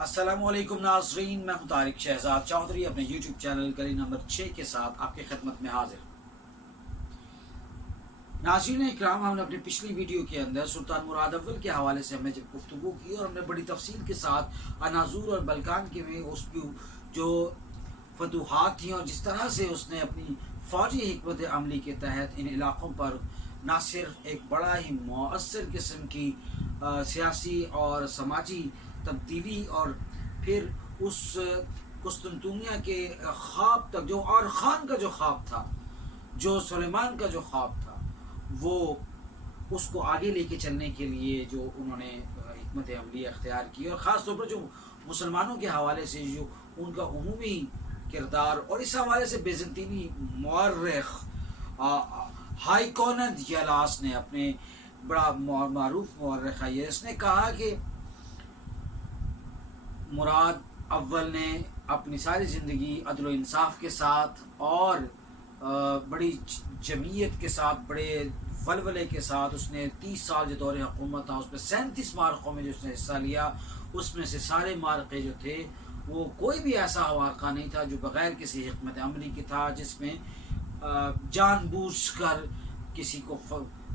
अस्सलाम वालेकुम नाज़रीन, मैं हूं तारिक शहजाद चौधरी अपने यूट्यूब चैनल गली नंबर 6 के साथ आपकी खिदमत में हाजिर। नाज़रीन इकराम, हमने अपनी पिछली वीडियो के अंदर सुल्तान मुराद अव्वल के हवाले से हमने जब गुफ्तगू की और हमने बड़ी तफसील के साथ अनाज़ूर और बल्कान के में उसकी जो फतूहात थी और जिस तरह से उसने अपनी फ़ौजी हिकमत अमली के तहत इन इलाक़ों पर न सिर्फ एक बड़ा ही मौअस्सर किस्म की सियासी और समाजी तब्दीली और फिर उस कुस्तुनतुनिया के ख्वाब तक जो और ख़ान का जो ख्वाब था, जो सुलेमान का जो ख्वाब था, वो उसको आगे लेके चलने के लिए जो उन्होंने हिकमत अमली अख्तियार की और ख़ास तौर पर जो मुसलमानों के हवाले से जो उनका उमूमी किरदार और इस हवाले से बेज़ंतीनी मौर्रिख़ हाइकोनद यलास ने अपने बड़ा मारूफ मौर्रिख़ है, इसने कहा कि मुराद अव्वल ने अपनी सारी ज़िंदगी अदल व इंसाफ के साथ और बड़ी जमीयत के साथ, बड़े वलवले के साथ उसने 30 साल जो दौरे हुकूमत था उसमें 37 मार्कों में जो उसने हिस्सा लिया, उसमें से सारे मार्के जो थे वो कोई भी ऐसा वाक़ा नहीं था जो बग़ैर किसी हिकमत अमली के था, जिसमें जानबूझकर किसी को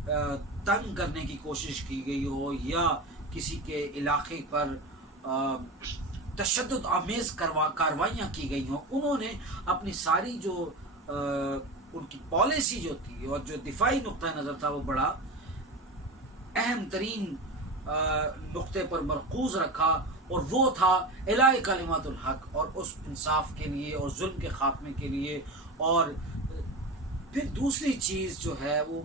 तंग करने की कोशिश की गई हो या किसी के इलाके पर तशद्दुद आमेज़ कार्रवाइयाँ की गई हों। उन्होंने अपनी सारी जो उनकी पॉलिसी जो थी और जो दिफाई नुक्ता नज़र था वो बड़ा अहम तरीन नुक्ते पर मरकूज़ रखा और वो था इलाही कलिमातुल हक़ और उस इंसाफ के लिए और जुल्म के ख़ात्मे के लिए। और फिर दूसरी चीज़ जो है वो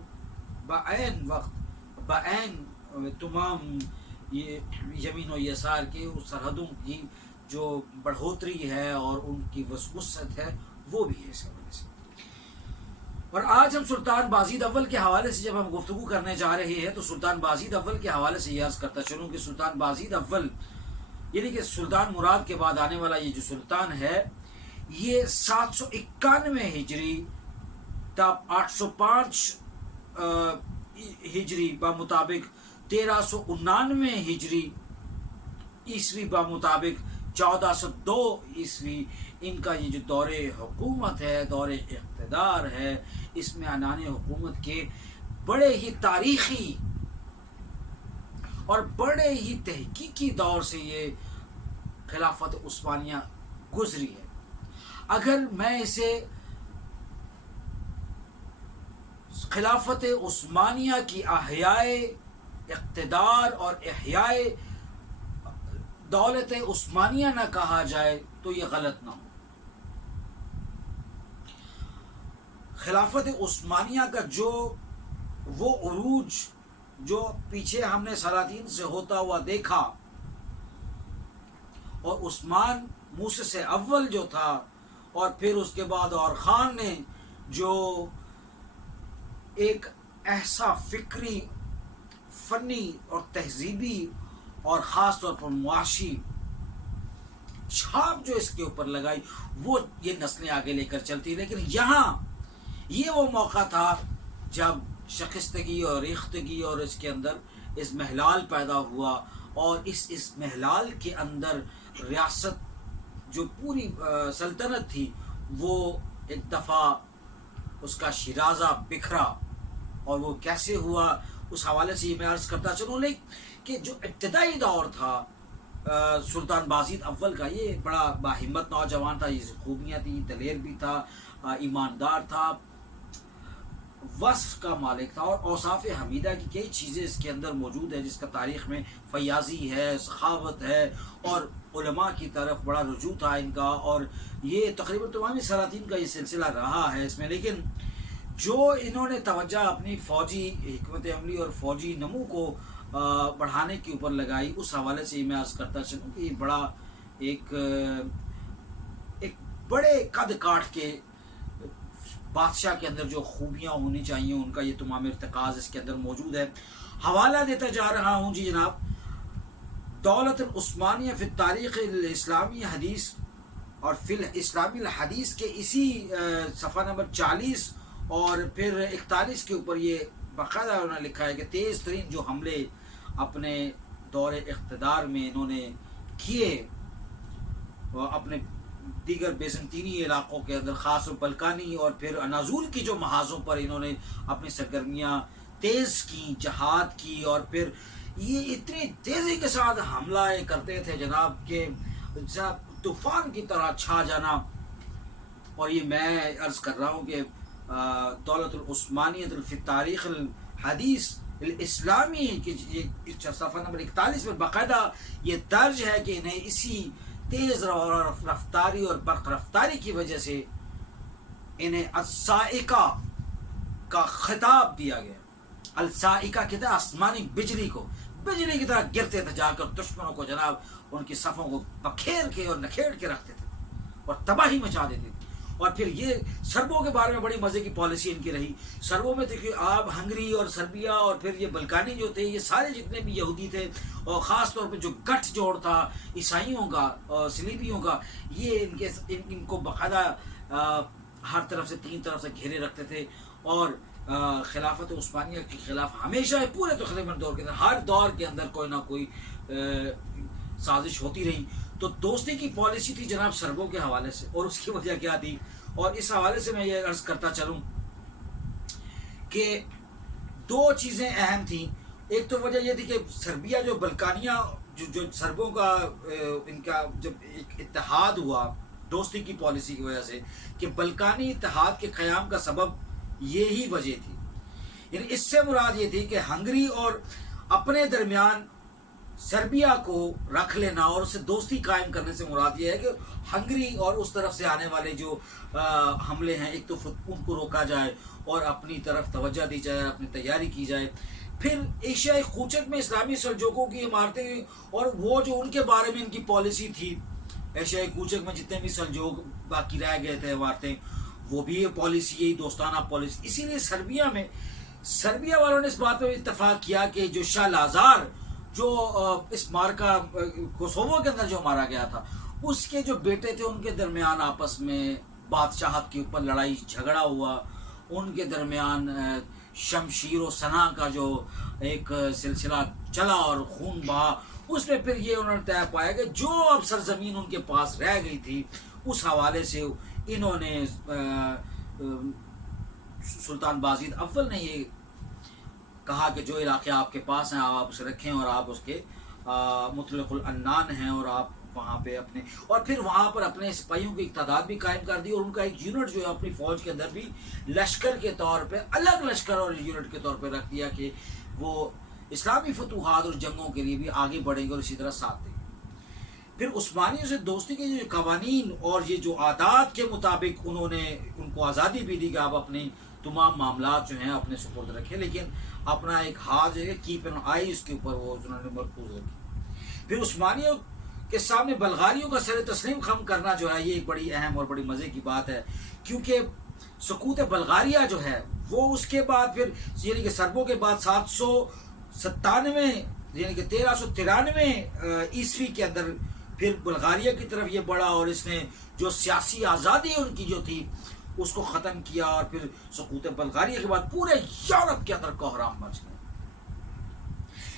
बआन वक्त बआन तमाम ये यमीन और यसार के उस सरहदों की जो बढ़ोतरी है और उनकी वसअत है वो भी है इस हवाले से। और आज हम सुल्तान बाज़ीद अव्वल के हवाले से जब हम गुफ्तगू करने जा रहे हैं तो सुल्तान बाज़ीद अव्वल के हवाले से ये अर्ज़ करता चलूँ कि सुल्तान बाज़ीद अव्वल यानी कि सुल्तान मुराद के बाद आने वाला ये जो सुल्तान है ये 791 हिजरी तब 805 हिजरी बा मुताबिक 1399 हिजरी ईस्वी बा मुताबिक 1402 ईस्वी इनका ये जो दौरे हुकूमत है, दौरे इक़्तिदार है, इसमें आनाने हुकूमत के बड़े ही तारीख़ी और बड़े ही तहकीकी दौर से ये खिलाफत उस्मानिया गुजरी है। अगर मैं इसे खिलाफत उस्मानिया की अहयाए इक़्तिदार और इहयाए दौलत उस्मानिया ना कहा जाए तो ये गलत ना हो। खिलाफत उस्मानिया का जो वो उरूज जो पीछे हमने सलातीन से होता हुआ देखा और उस्मान मूसा से अव्वल जो था और फिर उसके बाद और ख़ान ने जो एक ऐसा फ़िक्री, फ़नी और तहजीबी और ख़ास तौर पर मुआशी छाप जो इसके ऊपर लगाई वो ये नस्लें आगे लेकर चलती। लेकिन यहाँ ये वो मौका था जब शकिस्तगी और रिख्तगी और इसके अंदर इस महलाल पैदा हुआ और इस महलाल के अंदर रियासत जो पूरी सल्तनत थी वो एक दफ़ा उसका शिराज़ा बिखरा। और वो कैसे हुआ उस हवाले से मैं अर्ज़ करता चलूँ। लेकिन कि जो इब्तदाई दौर था सुल्तान बाज़ीद अव्वल का, ये बड़ा बाहिम्मत नौजवान था, ये खूबियाँ थी, दलेर भी था, ईमानदार था, वस्फ़ का मालिक था और औसाफ़ हमीदा की कई चीज़ें इसके अंदर मौजूद है जिसका तारीख़ में फ़याज़ी है, सखावत है और उलमा की तरफ बड़ा रुजू था इनका। और ये तकरीबन तमामी सलातीन का ये सिलसिला रहा है इसमें। लेकिन जो इन्होंने तवज्जो अपनी फ़ौजी हिकमत अमली और फ़ौजी नमू को बढ़ाने के ऊपर लगाई, उस हवाले से मैं अर्ज़ करता चलूँ कि बड़ा एक बड़े कद काठ के बादशाह के अंदर जो खूबियाँ होनी चाहिए उनका ये तमाम इर्तिकाज़ इसके अंदर मौजूद है। हवाला देता जा रहा हूँ जी जनाब, दौलत उस्मानिया फ़िल तारीख़ इस्लामी हदीस और फ़िल इस्लामी हदीस के इसी सफ़ा नंबर 40 और फिर 41 के ऊपर ये बाकायदा उन्होंने लिखा है कि तेज़ तरीन जो हमले अपने दौरे इक़्तिदार में इन्होंने किए اپنے دیگر بیزنطینی علاقوں کے اندر، خاص طور بلکانی اور پھر اناضول کی جو محاذوں پر انہوں نے اپنی سرگرمیاں تیز کی، جہاد کی، اور پھر یہ اتنی تیزی کے ساتھ حملہ کرتے تھے جناب کہ طوفان کی طرح چھا جانا. اور یہ میں عرض کر رہا ہوں کہ دولت العثمانیہ فی تاریخ الحدیث الاسلامی کی صفحہ نمبر 41 میں باقاعدہ یہ درج ہے کہ انہیں اسی تیز رفتاری اور برق رفتاری کی وجہ سے انہیں الصائقہ کا خطاب دیا گیا. الصائقہ کہتے ہیں آسمانی بجلی کو، بجلی کی طرح گرتے تھے جا کر دشمنوں کو جناب، ان کی صفوں کو بکھیر کے اور نکھیڑ کے رکھتے تھے اور تباہی مچا دیتے تھے. اور پھر یہ سربوں کے بارے میں بڑی مزے کی پالیسی ان کی رہی. سربوں میں دیکھیے آپ ہنگری اور سربیا اور پھر یہ بلکانی جو تھے، یہ سارے جتنے بھی یہودی تھے، اور خاص طور پہ جو گٹھ جوڑ تھا عیسائیوں کا اور صلیبیوں کا، یہ ان کو باقاعدہ ہر طرف سے 3 طرف سے گھیرے رکھتے تھے. اور خلافت عثمانیہ کے خلاف ہمیشہ پورے تقریباً دور کے اندر، ہر دور کے اندر کوئی نہ کوئی سازش ہوتی رہی. تو دوستی کی پالیسی تھی جناب سربوں کے حوالے سے، اور اس کی وجہ کیا تھی؟ اور اس حوالے سے میں یہ عرض کرتا چلوں کہ 2 چیزیں اہم تھیں. ایک تو وجہ یہ تھی کہ سربیا جو بلکانیہ جو سربوں کا ان کا جب ایک اتحاد ہوا دوستی کی پالیسی کی وجہ سے، کہ بلکانی اتحاد کے قیام کا سبب یہی وجہ تھی. یعنی اس سے مراد یہ تھی کہ ہنگری اور اپنے درمیان سربیا کو رکھ لینا اور اسے دوستی قائم کرنے سے مراد یہ ہے کہ ہنگری اور اس طرف سے آنے والے جو حملے ہیں، ایک تو ان کو روکا جائے اور اپنی طرف توجہ دی جائے، اپنی تیاری کی جائے. پھر ایشیائی خوچک میں اسلامی سلجوقوں کی عمارتیں، اور وہ جو ان کے بارے میں ان کی پالیسی تھی، ایشیائی کوچک میں جتنے بھی سلجوق باقی رہ گئے تھے عمارتیں، وہ بھی یہ پالیسی، یہی دوستانہ پالیسی. اسی لیے سربیا والوں نے اس بات پہ اتفاق کیا کہ جو شاہ لازار جو اس مارکا کوسوو کے اندر جو مارا گیا تھا، اس کے جو بیٹے تھے ان کے درمیان آپس میں بادشاہت کے اوپر لڑائی جھگڑا ہوا، ان کے درمیان شمشیر و سنا کا جو ایک سلسلہ چلا اور خون بہا. اس میں پھر یہ انہوں نے طے پایا کہ جو اب سرزمین ان کے پاس رہ گئی تھی، اس حوالے سے انہوں نے سلطان بازید اول نے یہ کہا کہ جو علاقے آپ کے پاس ہیں آپ اسے رکھیں، اور آپ اس کے مطلق العنان ہیں، اور آپ وہاں پہ اپنے، اور پھر وہاں پر اپنے سپاہیوں کی ایک تعداد بھی قائم کر دی، اور ان کا ایک یونٹ جو ہے اپنی فوج کے اندر بھی لشکر کے طور پہ، الگ لشکر اور یونٹ کے طور پہ رکھ دیا کہ وہ اسلامی فتوحات اور جنگوں کے لیے بھی آگے بڑھیں گے اور اسی طرح ساتھ دیں گے. پھر عثمانیوں سے دوستی کے جو قوانین اور یہ جو عادات کے مطابق انہوں نے ان کو آزادی بھی دی کہ آپ اپنے تمام معاملات جو ہیں اپنے سپرد رکھیں، لیکن اپنا ایک ہاتھ جو ہے کیپ این آئی اس کے اوپر وہ انہوں نے مرکوز رکھی. پھر عثمانیوں کے سامنے بلغاریوں کا سر تسلیم خم کرنا جو ہے یہ ایک بڑی اہم اور بڑی مزے کی بات ہے، کیونکہ سقوط بلغاریہ جو ہے وہ اس کے بعد پھر یعنی کہ سربوں کے بعد 797 یعنی کہ 1393 عیسوی کے اندر پھر بلغاریہ کی طرف یہ بڑھا، اور اس نے جو سیاسی آزادی ان کی جو تھی اس کو ختم کیا. اور پھر سقوط بلغاریہ کے بعد پورے یورپ کے اندر کوہرام مچ گیا.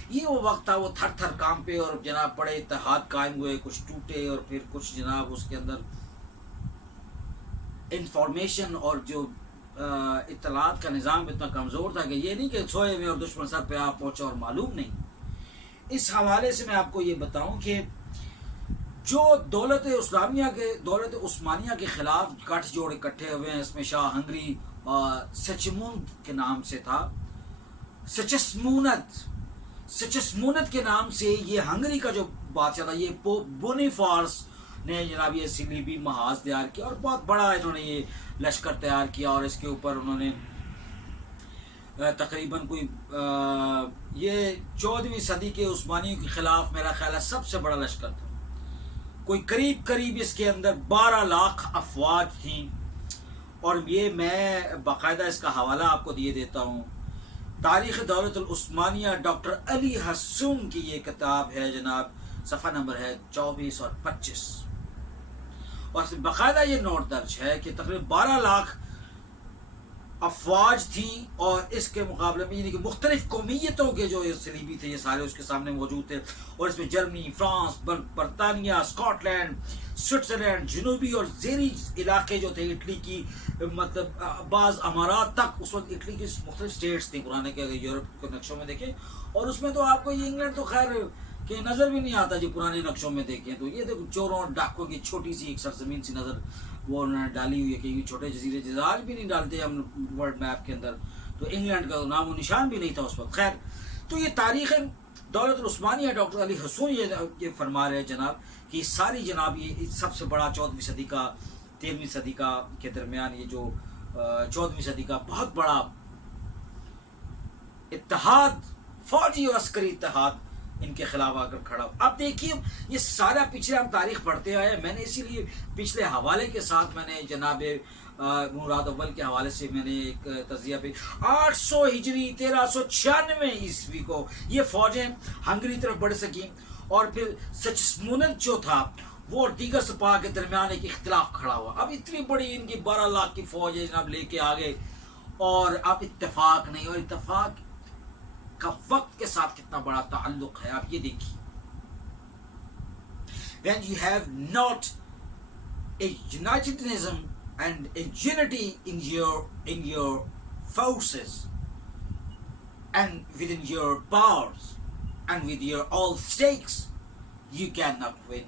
یہ وہ وقت تھا، وہ تھر تھر کام پہ، اور جناب بڑے اتحاد قائم ہوئے، کچھ ٹوٹے، اور پھر کچھ جناب اس کے اندر انفارمیشن اور جو اطلاعات کا نظام اتنا کمزور تھا کہ یہ نہیں کہ سوئے میں اور دشمن سر پہ آپ پہنچا اور معلوم نہیں. اس حوالے سے میں آپ کو یہ بتاؤں کہ جو دولت عثمانیہ کے خلاف گٹھ جوڑ اکٹھے ہوئے ہیں، اس میں شاہ ہنگری سچموند کے نام سے تھا، سچسمونت کے نام سے یہ ہنگری کا جو بادشاہ تھا، یہ بونیفارس نے جناب یہ صلیبی محاذ تیار کیا، اور بہت بڑا انہوں نے یہ لشکر تیار کیا، اور اس کے اوپر انہوں نے تقریباً کوئی یہ 14ویں صدی کے عثمانیوں کے خلاف میرا خیال ہے سب سے بڑا لشکر تھا. کوئی قریب اس کے اندر 12 لاکھ افواج تھیں. اور یہ میں باقاعدہ اس کا حوالہ آپ کو دیے دیتا ہوں، تاریخ دولت العثمانیہ ڈاکٹر علی حسون کی یہ کتاب ہے جناب، صفحہ نمبر ہے 24 اور 25، اور اس میں باقاعدہ یہ نوٹ درج ہے کہ تقریباً 12 لاکھ افواج تھیں، اور اس کے مقابلے میں یعنی کہ مختلف قومیتوں کے جو صلیبی تھے یہ سارے اس کے سامنے موجود تھے. اور اس میں جرمنی، فرانس، برطانیہ، اسکاٹ لینڈ، स्विट्ज़रलैंड, जनूबी और ज़ेरी इलाके जो थे इटली की, मतलब बाज़ अमारात तक, उस वक्त इटली की मुख्तलिफ स्टेट्स थी पुराने के, अगर यूरोप के नक्शों में देखें। और उसमें तो आपको ये इंग्लैंड तो खैर कि नज़र भी नहीं आता जी पुराने नक्शों में देखें तो। ये देखो चोरों डाकुओं की छोटी सी एक सरजमीन सी नज़र वो उन्होंने डाली हुई है कि छोटे जजीरे जहाज भी नहीं डालते हम वर्ल्ड मैप के अंदर, तो इंग्लैंड का नाम व निशान भी नहीं था उस वक्त। खैर, तो ये तारीख़ दौलत उस्मानिया, डॉक्टर अली हसून ये फरमा रहे हैं जनाब कि सारी जनाब ये सबसे बड़ा 14वीं सदी का 13वीं सदी का के दरमियान ये जो 14वीं सदी का बहुत बड़ा इत्तेहाद, फौजी और अस्करी इत्तेहाद इनके खिलाफ आकर खड़ा। अब देखिए ये सारा पिछले हम तारीख पढ़ते आए, मैंने इसीलिए पिछले हवाले के साथ मैंने जनाब मुराद अव्वल के हवाले से मैंने एक तजिया पे 800 हिजरी 1396 ईस्वी को ये फौजें हंगरी तरफ बढ़ सकी, और फिर सिगिस्मुंड जो था वो और दीगर सपा के दरमियान एक इख्तिलाफ खड़ा हुआ। अब इतनी बड़ी इनकी 12 लाख की फौज है जनाब लेके आ गए, और अब इत्तेफाक नहीं, और इत्तेफाक का वक्त के साथ कितना बड़ा ताल्लुक है आप ये देखिए। When you have not a unitedism and a unity in your forces and within your powers and with your all stakes, you cannot win.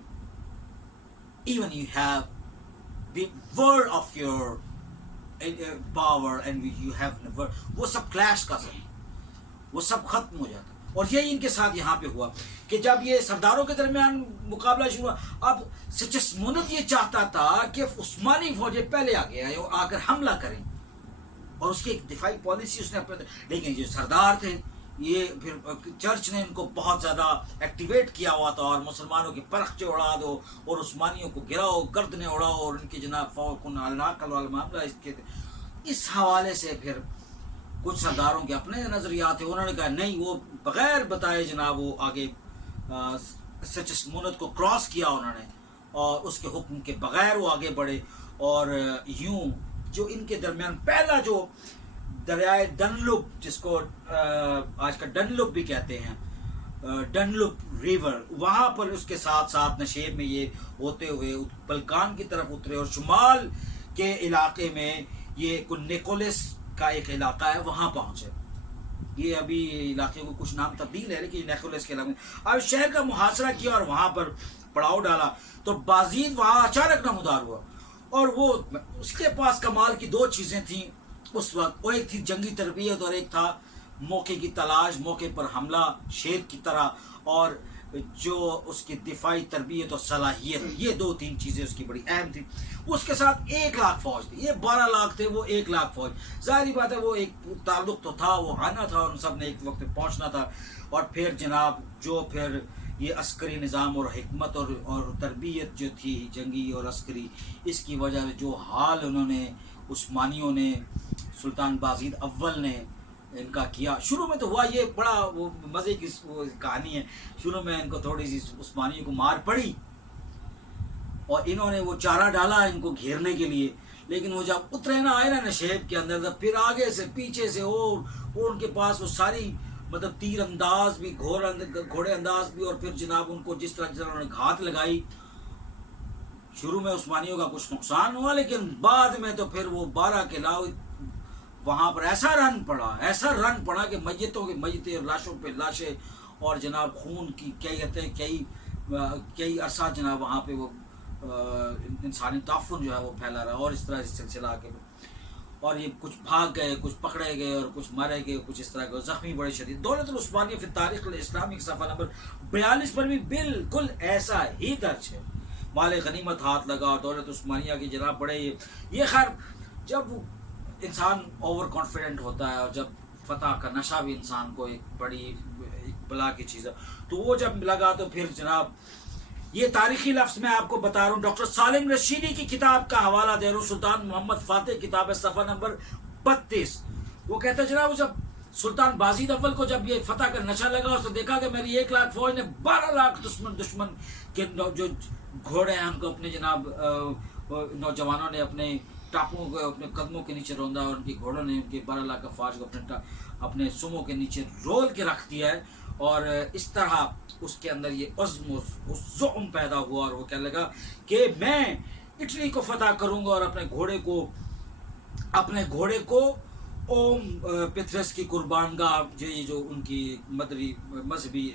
Even you have the word of your power and you have never, वो सब clash का सब, वो सब खत्म हो जाता। और यही इनके साथ यहाँ पे हुआ कि जब ये सरदारों के दरमियान मुकाबला शुरू हुआ, अब सिगिस्मुंड ये चाहता था कि उस्मानी फौजें पहले आगे आए और आकर हमला करें, और उसकी एक दिफाई पॉलिसी उसने अपने, लेकिन जो सरदार थे ये फिर चर्च ने इनको बहुत ज़्यादा एक्टिवेट किया हुआ था, और मुसलमानों के परखचे उड़ा दो और उस्मानियों को गिराओ, गर्दनें उड़ाओ, और उनकी जनाब फौज वाला मामला इसके, इस हवाले से फिर कुछ सरदारों के अपने नज़रियात थे, उन्होंने कहा नहीं, वो बग़ैर बताए जनाब वो आगे सिगिस्मुंड को क्रॉस किया उन्होंने, और उसके हुक्म के बग़ैर वो आगे बढ़े, और यूं जो इनके दरमियान पहला जो दरियाए डनलुप, जिसको आज का डनलुप भी कहते हैं, डनलुप रिवर, वहाँ पर उसके साथ साथ नशेब में ये होते हुए बल्कान की तरफ उतरे, और शुमाल के इलाके में ये कुन्निकोलिस का एक इलाका है वहाँ पहुँचे। ये अभी इलाके को कुछ नाम तब्दील है, लेकिन नेकोलिस के इलाके में अब शहर का मुहासरा किया और वहाँ पर पड़ाव डाला, तो बाजीद वहाँ अचानक नमूदार हुआ, और वो उसके पास कमाल की दो चीज़ें थीं उस वक्त, वो एक थी जंगी तरबियत और एक था मौके की तलाश, मौके पर हमला शेर की तरह, और जो उसकी दिफाई तरबियत और सलाहियत, ये दो तीन चीज़ें उसकी बड़ी अहम थी। उसके साथ 1 लाख फौज थी, ये 12 लाख थे, वो 1 लाख फौज, जाहिर बात है वो एक ताल्लुक तो था, वो आना था, उन सब ने एक वक्त पहुंचना था। और फिर जनाब जो फिर ये अस्करी निज़ाम और हिकमत और तरबियत जो थी जंगी और अस्करी, इसकी वजह से जो हाल उन्होंने उस्मानियों ने, सुल्तान बाजीद अव्वल ने इनका किया। शुरू में तो हुआ ये बड़ा वो मज़े की कहानी है, शुरू में इनको थोड़ी सी उस्मानियों को मार पड़ी और इन्होंने वो चारा डाला इनको घेरने के लिए, लेकिन वो जब उतरे ना आए ना नशेब के अंदर, तब फिर आगे से पीछे से और उनके पास वो सारी मतलब तीर अंदाज भी, घोड़े अंदाज भी, और फिर जनाब उनको जिस तरह उन्होंने घात लगाई, शुरू में उस्मानियों का कुछ नुकसान हुआ, लेकिन बाद में तो फिर वो 12 के लाओ वहाँ पर ऐसा रन पड़ा कि मैयतों की मैयतें, लाशों पे लाशें, और जनाब खून की कई अरसा जनाब वहाँ पे वो इंसानी ताफुन जो है वो फैला रहा, और इस तरह से सिलसिला के, और ये कुछ भाग गए, कुछ पकड़े गए, और कुछ मारे गए, कुछ इस तरह के जख्मी बड़े शदीद। दौलत उस्मानिया फिर तारीख़ इस्लामी सफ़ा नंबर 42 पर भी बिल्कुल ऐसा ही दर्ज है। माल गनीमत हाथ लगा, दौलत उस्मानिया की जनाब बड़े ये खैर जब इंसान ओवर कॉन्फिडेंट होता है, और जब फतह का नशा भी इंसान को एक बड़ी बला की चीज़ है, तो वो जब लगा तो फिर जनाब ये तारीखी लफ्ज़ मैं आपको बता रहा हूँ, डॉक्टर सालिम रशीदी की किताब का हवाला दे रहा हूँ, सुल्तान मोहम्मद फातेह किताब है, सफ़ा नंबर 32। वो कहता है जनाब जब सुल्तान बाजीद अव्वल को जब ये फतह का नशा लगा, तो देखा कि मेरी 1 लाख फौज ने 12 लाख दुश्मन के जो घोड़े हैं उनको अपने जनाब नौजवानों ने अपने टापुओं को अपने कदमों के नीचे रौंदा, और उनके घोड़ों ने उनके 12 लाख का फौज को अपने सुमों के नीचे रोल के रख दिया है, اور اس طرح اس کے اندر یہ عزم و زعم پیدا ہوا اور وہ کہنے لگا کہ میں اٹلی کو فتح کروں گا اور اپنے گھوڑے کو اوم پترس کی قربان گاہ جو ان کی مذہبی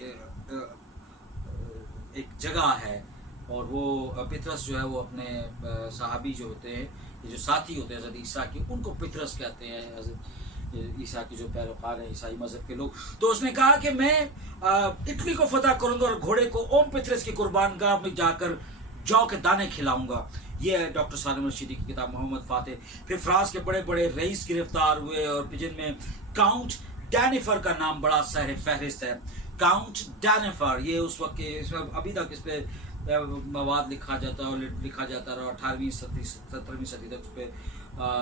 ایک جگہ ہے، اور وہ پترس جو ہے وہ اپنے صحابی جو ہوتے ہیں، یہ جو ساتھی ہوتے ہیں حضرت عیسیٰ کے، ان کو پترس کہتے ہیں، حضرت عیسیٰ کے جو پیروکار ہیں عیسائی مذہب کے لوگ. تو اس نے کہا کہ میں اٹلی کو فتح کروں گا اور گھوڑے کو اوم پترس کی قربان گاہ میں جا کر جو کے دانے کھلاؤں گا. یہ ہے ڈاکٹر سالم رشیدی کی کتاب محمد فاتح. پھر فرانس کے بڑے بڑے رئیس گرفتار ہوئے، اور جن میں کاؤنٹ ڈینیفر کا نام بڑا سر فہرست ہے. کاؤنٹ ڈینیفر، یہ اس وقت اس میں ابھی تک اس پہ مواد لکھا جاتا ہے اور لکھا جاتا رہا. 18ویں 17ویں صدی تک اس پہ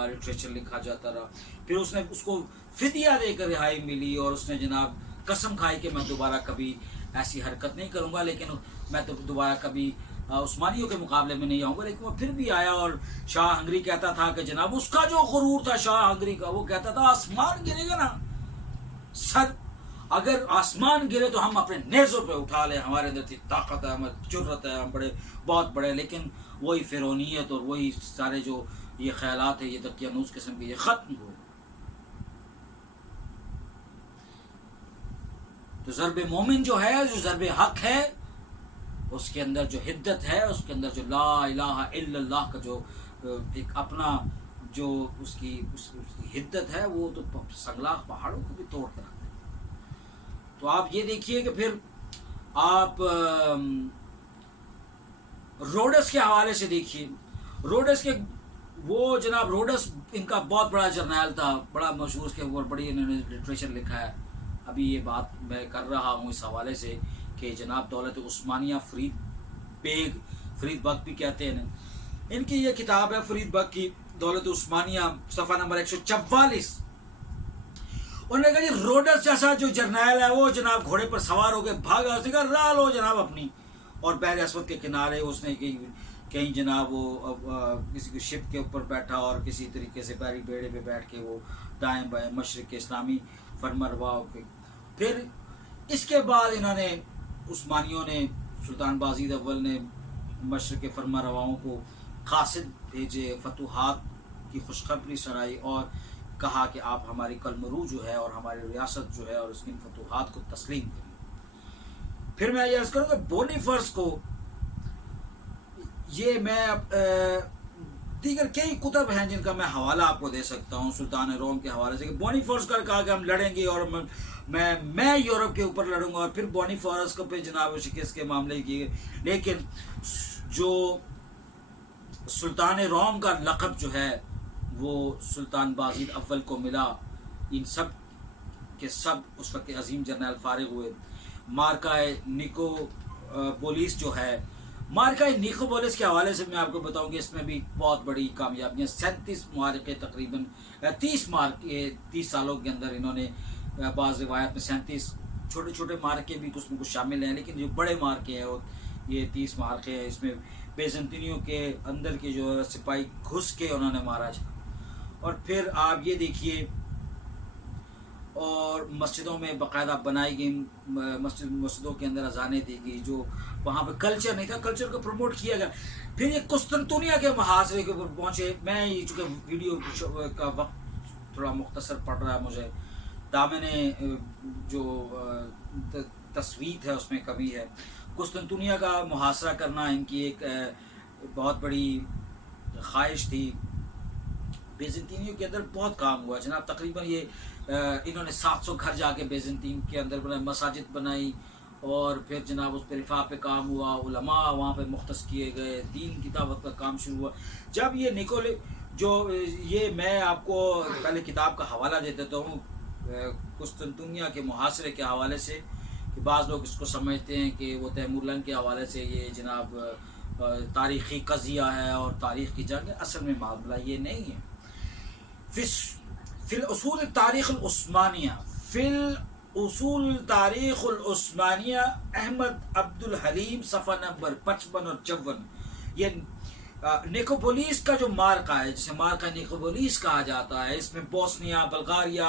لٹریچر لکھا جاتا رہا. پھر اس نے اس کو فدیہ دے کر رہائی ملی، اور اس نے جناب قسم کھائی کہ میں دوبارہ کبھی ایسی حرکت نہیں کروں گا، لیکن میں تو دوبارہ کبھی عثمانیوں کے مقابلے میں نہیں آؤں گا. لیکن وہ پھر بھی آیا، اور شاہ ہنگری کہتا تھا کہ جناب اس کا جو غرور تھا شاہ ہنگری کا، وہ کہتا تھا آسمان گرے گا نا سر، اگر آسمان گرے تو ہم اپنے نیزوں پہ اٹھا لیں، ہمارے اندر طاقت ہے، ہمیں جرت ہے، ہم بہت بڑے. لیکن وہی فرعونیت اور وہی سارے جو یہ خیالات ہیں، یہ دقیانوس قسم کے، یہ ختم ہوئے. تو ضرب مومن جو ہے، جو ضرب حق ہے، اس کے اندر جو حدت ہے، اس کے اندر جو لا الہ الا اللہ کا جو ایک اپنا جو اس کی حدت ہے، وہ تو سنگلاخ پہاڑوں کو بھی توڑ کر رکھتے ہیں. تو آپ یہ دیکھیے کہ پھر آپ روڈس کے حوالے سے دیکھیے. روڈس کے وہ جناب روڈس ان کا بہت بڑا جرنیل تھا، بڑا مشہور، اس کے اوپر بڑی انہوں نے لٹریچر لکھا ہے. ابھی یہ بات میں کر رہا ہوں اس حوالے سے کہ جناب دولت عثمانیہ فرید بک بھی کہتے ہیں، ان کی یہ کتاب ہے فرید بک کی دولت عثمانیہ، صفحہ نمبر 144. انہوں نے کہا جی روڈس جیسا جو جرنیل ہے وہ جناب گھوڑے پر سوار ہو کے بھاگا. اس نے کہا راہ لو جناب اپنی، اور بحر اسود کے کنارے اس نے کہیں جناب وہ کسی کی شپ کے اوپر بیٹھا، اور کسی طریقے سے بحری بیڑے پہ بیٹھ کے وہ دائیں بائیں مشرق اسلامی فرمانروا ہو کے. پھر اس کے بعد انہوں نے عثمانیوں نے، سلطان بازید اول نے مشرق فرما رواؤں کو قاصد بھیجے، فتوحات کی خوشخبری سنائی، اور کہا کہ آپ ہماری قلمرو جو ہے اور ہماری ریاست جو ہے اور اس کی فتوحات کو تسلیم کریں. پھر میں یہ عرض کروں کہ بونیفرس کو، یہ میں دیگر کئی کتب ہیں جن کا میں حوالہ آپ کو دے سکتا ہوں سلطان روم کے حوالے سے، کہ بونیفرس کا کہا کہ ہم لڑیں گے اور میں یورپ کے اوپر لڑوں گا، اور پھر بونیفرس کو پہ جناب شکست کے معاملے کیے. لیکن جو سلطان روم کا لقب جو ہے وہ سلطان بازید اول کو ملا. ان سب کے سب اس وقت عظیم جرنیل فارغ ہوئے. مارکائے نیکوپولیس جو ہے، مارکائے نیکوپولیس کے حوالے سے میں آپ کو بتاؤں کہ اس میں بھی بہت بڑی کامیابیاں، 37 معرکے، تقریباً 30 سالوں کے اندر انہوں نے، بعض روایت میں 37 چھوٹے چھوٹے مارکے بھی کچھ میں کچھ شامل ہیں، لیکن جو بڑے مارکے ہیں یہ 30 مارکے ہیں. اس میں بیزنطینیوں کے اندر کے جو سپاہی گھس کے انہوں نے مارا جا. اور پھر آپ یہ دیکھیے، اور مسجدوں میں باقاعدہ بنائی گئی مسجدوں کے اندر اذانیں دی گئی، جو وہاں پہ کلچر نہیں تھا، کلچر کو پروموٹ کیا گیا. پھر یہ قسطنطنیہ کے محاصرے کے اوپر پہنچے. میں یہ چونکہ ویڈیو کا وقت تھوڑا مختصر پڑ رہا ہے مجھے، دامن جو تصویر ہے اس میں کمی ہے. قسطنطنیہ کا محاصرہ کرنا ان کی ایک بہت بڑی خواہش تھی. بیزنطینیوں کے اندر بہت کام ہوا جناب، تقریباً یہ انہوں نے 700 گھر جا کے بیزنطین کے اندر بنائے، مساجد بنائی، اور پھر جناب اس پہ رفاع پہ کام ہوا، علماء وہاں پہ مختص کیے گئے، دین کی دعوت کا کام شروع ہوا. جب یہ جو یہ میں آپ کو پہلے کتاب کا حوالہ دے دیتا ہوں قسطنطنیہ کے محاصرے کے حوالے سے، کہ بعض لوگ اس کو سمجھتے ہیں کہ وہ تیمور لنگ کے حوالے سے یہ جناب تاریخی قضیہ ہے اور تاریخ کی جنگ ہے. اصل میں معاملہ یہ نہیں ہے. فی الاصول تاریخ العثمانیہ، احمد عبد الحلیم، صفحہ نمبر 55 اور 54. یہ نیکوپولیس کا جو مارکا ہے، جسے مارکا نیکوپولیس کہا جاتا ہے، اس میں بوسنیا، بلغاریہ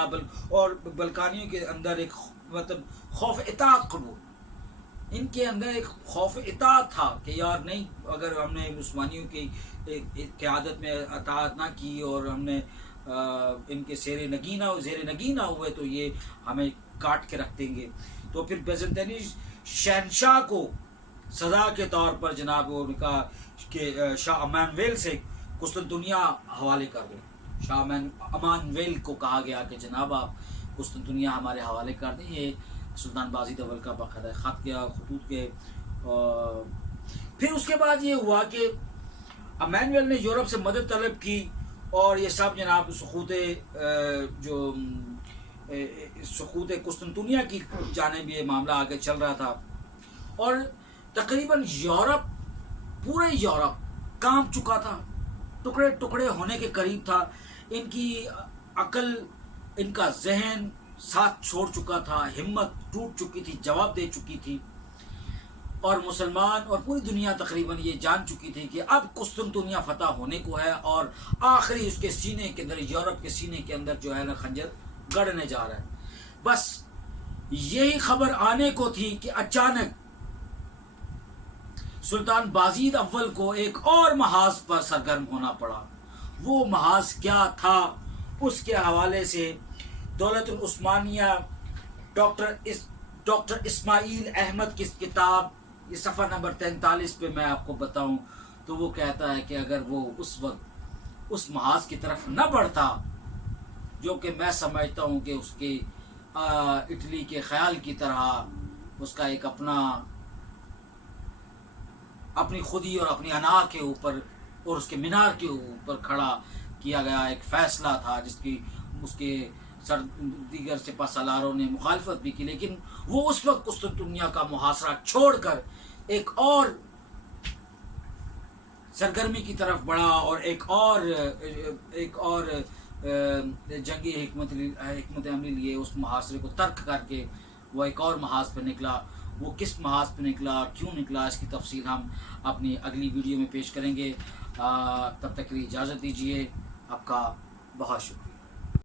اور بلکانیوں کے اندر ایک मतलब खौफ इतात कबूल, इनके अंदर एक खौफ इतात था कि यार नहीं, अगर हमने उस्मानियों की क़यादत में अतात ना की और हमने इनके ज़ेर नगीना हुए तो ये हमें काट के रख देंगे। तो फिर बेज़ंतनी शहनशाह को सज़ा के तौर पर जनाब उनका कि शाह अमानवेल से कुस्तुनतुनिया हवाले कर दो। शाह अमानवेल को कहा गया कि जनाब आप कुस्तुनतुनिया हमारे हवाले कर दें। ये सुल्तान बाज़ीद अव्वल का बाकायदा ख़त गया खतूत के। फिर उसके बाद ये हुआ कि अमानवेल ने यूरोप से मदद तलब की और ये सब जनाब सुकूत कुस्तुनतुनिया की जानिब ये मामला आगे चल रहा था और तकरीबन पूरे यूरोप कांप चुका था, टुकड़े टुकड़े होने के करीब था। इनकी अकल, इनका जहन साथ छोड़ चुका था, हिम्मत टूट चुकी थी, जवाब दे चुकी थी और मुसलमान और पूरी दुनिया तकरीबन ये जान चुकी थी कि अब कुस्तुनतुनिया फतह होने को है और आखिरी उसके सीने के अंदर, यूरोप के सीने के अंदर जो है ना खंजर गड़ने जा रहा है। बस यही खबर आने को थी कि अचानक सुल्तान बाज़ीद अव्वल को एक और महाज पर सरगर्म होना पड़ा। वो महाज क्या था, उसके हवाले से दौलतुल उस्मानिया डॉक्टर इस्माइल अहमद की किताब, ये सफ़ा नंबर 43 पे मैं आपको बताऊं तो वो कहता है कि अगर वो उस वक्त उस महाज की तरफ न बढ़ता, जो कि मैं समझता हूं कि उसके इटली के ख्याल की तरह उसका एक अपनी खुदी और अपनी अना के ऊपर और उसके मीनार के ऊपर खड़ा किया गया एक फ़ैसला था जिसकी उसके दीगर सिपहसालारों ने मुखालफत भी की, लेकिन वो उस वक्त कुस्तुनतुनिया का मुहासरा छोड़कर एक और सरगर्मी की तरफ बढ़ा और एक और जंगी हिकमत अमली लिए उस मुहासरे को तर्क करके वो एक और महाज पर निकला। वो किस महाज पर निकला, क्यों निकला, इसकी तफसील हम अपनी अगली वीडियो में पेश करेंगे। तब तक के लिए इजाज़त दीजिए। आपका बहुत शुक्रिया।